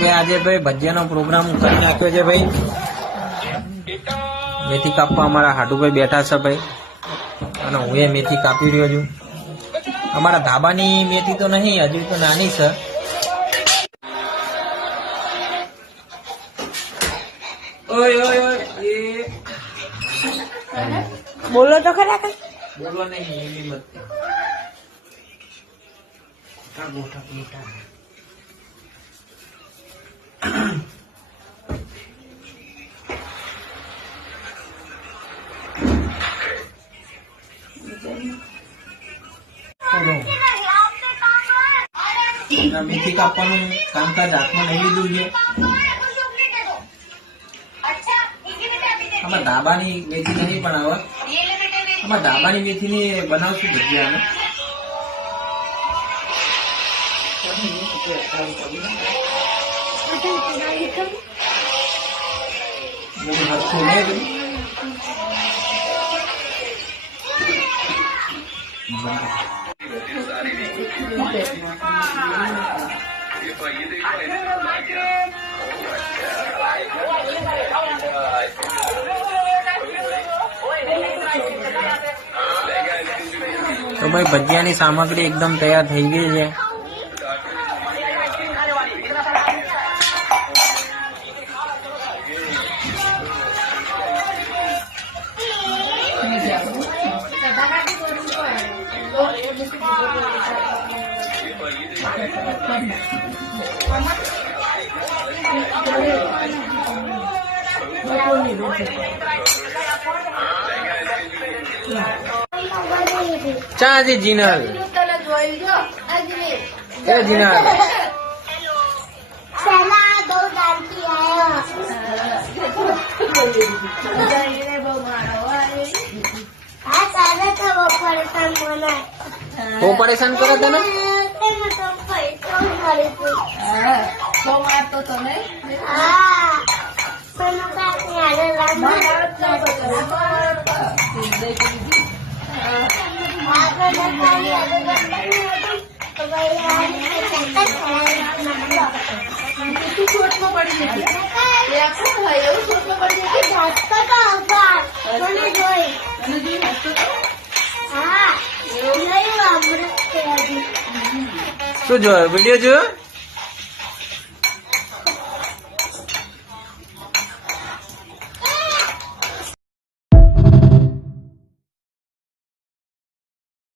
ભાઈ આજે ભાઈ ભજીયાનો પ્રોગ્રામ કરી નાખ્યો છે ભાઈ. મેથી કાપવા અમારા હાડુભાઈ બેઠા છે ભાઈ, અને હું એ મેથી કાપી રહ્યો છું. અમારા ધાબાની મેથી તો નહીં, હજુ તો નાની છે. ઓય ઓય ઓય બોલો તો ખરા કઈ. બોલો નહીં મત. મેથી કાપવાનું કામકાજ હાથમાં લઈ લીધું છે. આમાં ધાબાની મેથી નહીં પણ હવે આમાં ધાબાની મેથી ની બનાવશું ભજીયા. તો ભાઈ ભજીયાની સામગ્રી એકદમ તૈયાર થઈ ગઈ છે. ચા છે જીનલ. એ જીનલ બહુ પરેશાન કરે તને. શું જોયો? વિડીયો જોયો?